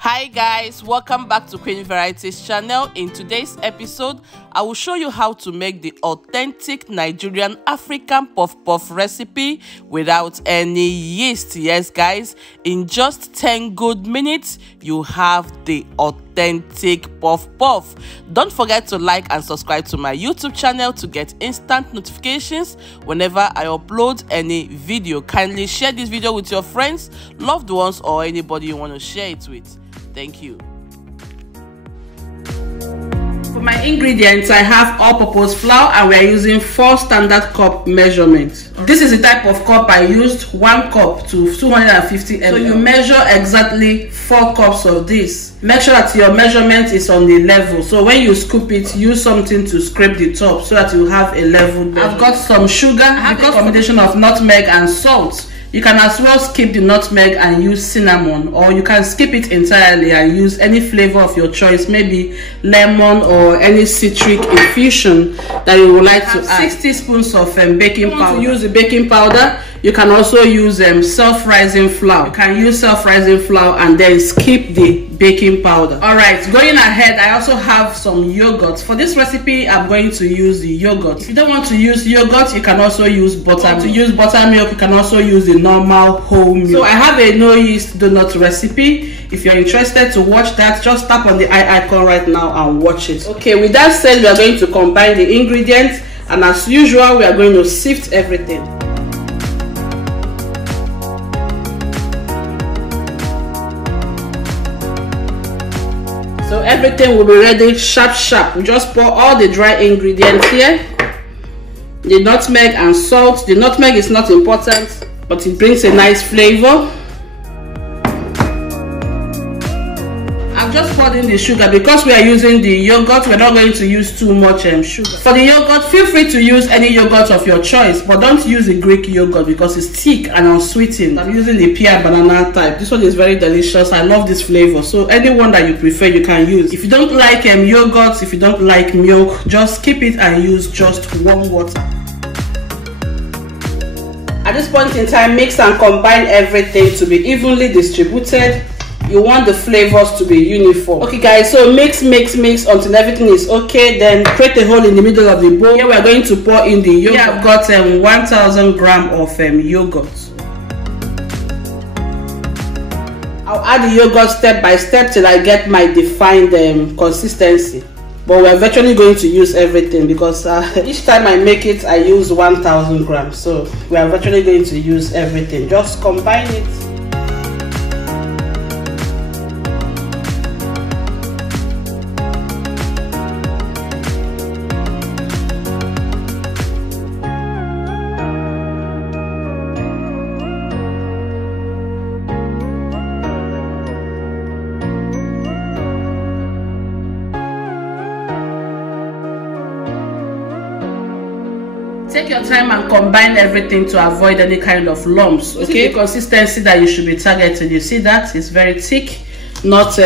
Hi guys, welcome back to Queenvarieties channel. In today's episode, I will show you how to make the authentic Nigerian African puff-puff recipe without any yeast. Yes guys, in just 10 good minutes, you have the authentic puff-puff. Don't forget to like and subscribe to my YouTube channel to get instant notifications whenever I upload any video. Kindly share this video with your friends, loved ones, or anybody you want to share it with. Thank you. For my ingredients, I have all-purpose flour and we are using 4 standard cup measurements. This is the type of cup I used, 1 cup to 250 ml. So you measure exactly 4 cups of this. Make sure that your measurement is on the level. So when you scoop it, use something to scrape the top so that you have a level bed. I've got some sugar. I've got a combination of nutmeg and salt. You can as well skip the nutmeg and use cinnamon, or you can skip it entirely and use any flavor of your choice, maybe lemon or any citric infusion that you would like to add. 6 teaspoons of baking powder. To use the baking powder, you can also use self-rising flour. You can use self-rising flour and then skip the baking powder. Alright, going ahead, I also have some yogurt. For this recipe, I'm going to use the yogurt. If you don't want to use yogurt, you can also use buttermilk. To use buttermilk, you can also use the normal whole milk. So I have a no yeast donut recipe. If you're interested to watch that, just tap on the eye icon right now and watch it. Okay, with that said, we are going to combine the ingredients, and as usual, we are going to sift everything. So everything will be ready sharp. We just pour all the dry ingredients here. The nutmeg and salt. The nutmeg is not important, but it brings a nice flavor. I've just poured in the sugar because we are using the yogurt. We're not going to use too much sugar. For the yogurt, feel free to use any yogurt of your choice, but don't use the Greek yogurt because it's thick and unsweetened. I'm using the pear banana type. This one is very delicious. I love this flavor. So any one that you prefer, you can use. If you don't like yogurt, if you don't like milk, just skip it and use just warm water. At this point in time, mix and combine everything to be evenly distributed. You want the flavors to be uniform. Okay guys, so mix until everything is okay. Then create a hole in the middle of the bowl. Here we are going to pour in the yogurt. Here I've got 1000 grams of yogurt. I'll add the yogurt step by step till I get my defined consistency. But we're virtually going to use everything because each time I make it, I use 1000 grams. So we are virtually going to use everything. Just combine it. Take your time and combine everything to avoid any kind of lumps. Okay, the consistency that you should be targeting. You see that it's very thick, not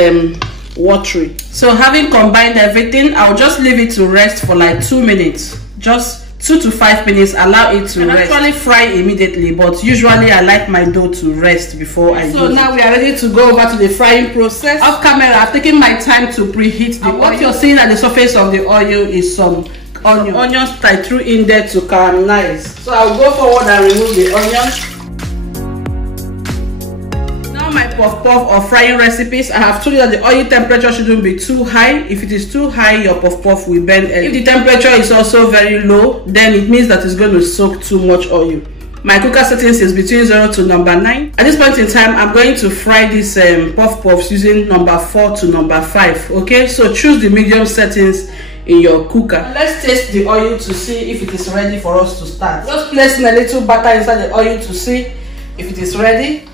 watery. So having combined everything, I'll just leave it to rest for like 2 minutes. Just 2 to 5 minutes. Allow it to rest. Actually fry immediately, but usually I like my dough to rest before I use it. So now we are ready to go over to the frying process. Off camera, I've taken my time to preheat the oil. What you're seeing at the surface of the oil is some onions I threw in there to caramelize. So I'll go forward and remove the onions. Now my puff-puff or frying recipes, I have told you that the oil temperature shouldn't be too high. If it is too high, your puff-puff will burn. If the temperature is also very low, then it means that it's going to soak too much oil. My cooker settings is between 0 to number 9. At this point in time, I'm going to fry these puff-puffs using number 4 to number 5. Okay, so choose the medium settings in your cooker. Let's taste the oil to see if it is ready for us to start. Just placing a little butter inside the oil to see if it is ready.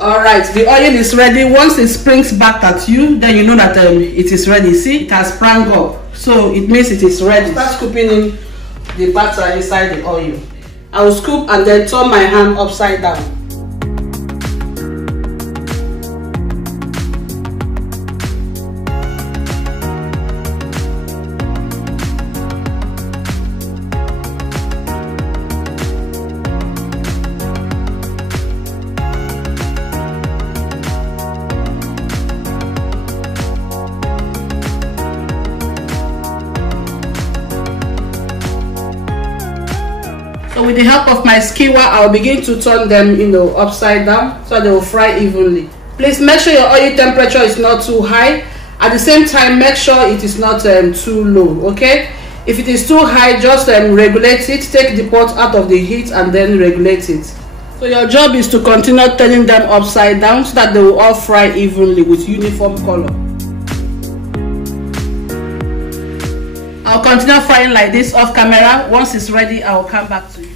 Alright, the oil is ready. Once it springs back at you, then you know that it is ready. See, it has sprang up, so it means it is ready. Start scooping in the butter inside the oil. I will scoop and then turn my hand upside down. with the help of my skewer, I'll begin to turn them, you know, upside down so they will fry evenly. Please make sure your oil temperature is not too high. At the same time, make sure it is not too low, okay? If it is too high, just regulate it. Take the pot out of the heat and then regulate it. So your job is to continue turning them upside down so that they will all fry evenly with uniform color. I'll continue frying like this off camera. Once it's ready, I'll come back to you.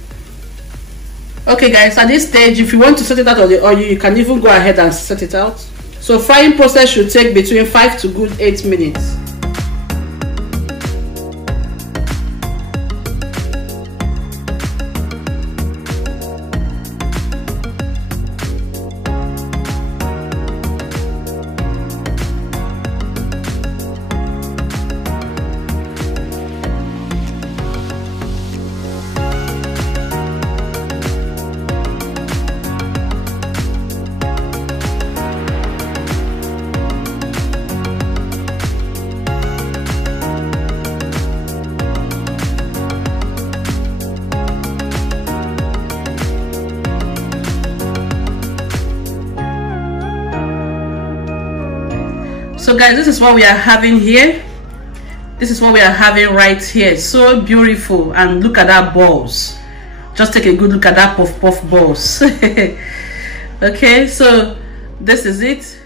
Okay guys, at this stage, if you want to set it out of the oil, you can even go ahead and set it out. So frying process should take between 5 to good 8 minutes. So guys, this is what we are having here. This is what we are having right here. So beautiful. And look at that balls. Just take a good look at that puff puff balls. Okay, so this is it.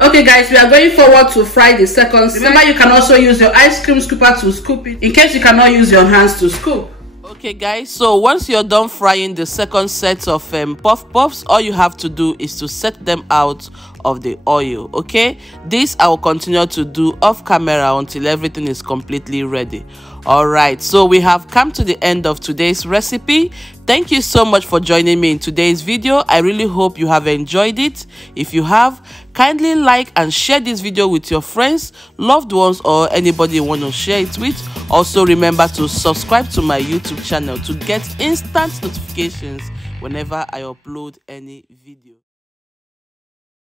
Okay guys, we are going forward to fry the second. Remember, you can also use your ice cream scooper to scoop it in case you cannot use your hands to scoop. Okay guys, so once you're done frying the second set of puff puffs, all you have to do is to set them out of the oil. Okay, this I will continue to do off camera until everything is completely ready. All right, so we have come to the end of today's recipe. Thank you so much for joining me in today's video. I really hope you have enjoyed it. If you have, kindly like and share this video with your friends, loved ones, or anybody you want to share it with. Also remember to subscribe to my YouTube channel to get instant notifications whenever I upload any video.